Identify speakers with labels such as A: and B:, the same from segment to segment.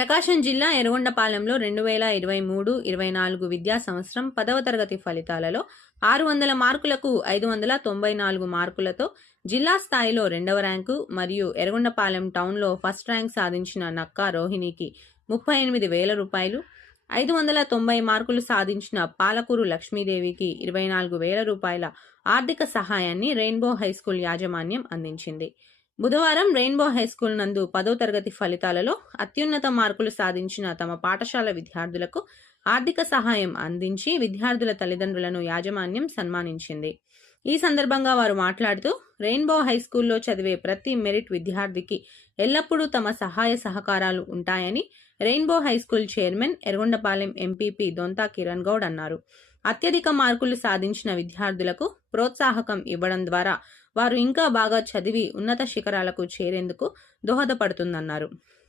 A: ప్రకాశం జిల్లా ఎర్రగొండపాలెంలో రెండు వేల ఇరవై మూడు ఇరవై నాలుగు విద్యా సంవత్సరం పదవ తరగతి ఫలితాలలో ఆరు వందల మార్కులకు ఐదు వందల తొంభై నాలుగు మార్కులతో జిల్లా స్థాయిలో రెండవ ర్యాంకు మరియు ఎర్రగొండపాలెం టౌన్లో ఫస్ట్ ర్యాంక్ సాధించిన నక్కా రోహిణికి ముప్పై ఎనిమిది వేల రూపాయలు ఐదు వందల తొంభై మార్కులు సాధించిన పాలకూరు లక్ష్మీదేవికి ఇరవై నాలుగు వేల రూపాయల ఆర్థిక సహాయాన్ని రెయిన్బో హైస్కూల్ యాజమాన్యం అందించింది. బుధవారం రెయిన్బో హైస్కూల్ నందు పదో తరగతి ఫలితాలలో అత్యున్నత మార్కులు సాధించిన తమ పాఠశాల విద్యార్థులకు ఆర్థిక సహాయం అందించి విద్యార్థుల తల్లిదండ్రులను యాజమాన్యం సన్మానించింది. ఈ సందర్భంగా వారు మాట్లాడుతూ రెయిన్బో హైస్కూల్లో చదివే ప్రతి మెరిట్ విద్యార్థికి ఎల్లప్పుడూ తమ సహాయ సహకారాలు ఉంటాయని rainbow high school chairman Yerragondapalem MPP Donta Kiran Goud అన్నారు. అత్యధిక మార్కులు సాధించిన విద్యార్థులకు ప్రోత్సాహకం ఇవ్వడం ద్వారా వారు ఇంకా బాగా చదివి ఉన్నత శిఖరాలకు చేరేందుకు దోహదపడుతుందన్నారు.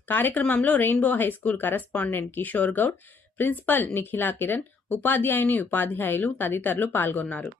A: కార్యక్రమంలో rainbow high school correspondent Kishore Goud principal Nikhila Kiran ఉపాధ్యాయుని ఉపాధ్యాయులు తదితరులు పాల్గొన్నారు.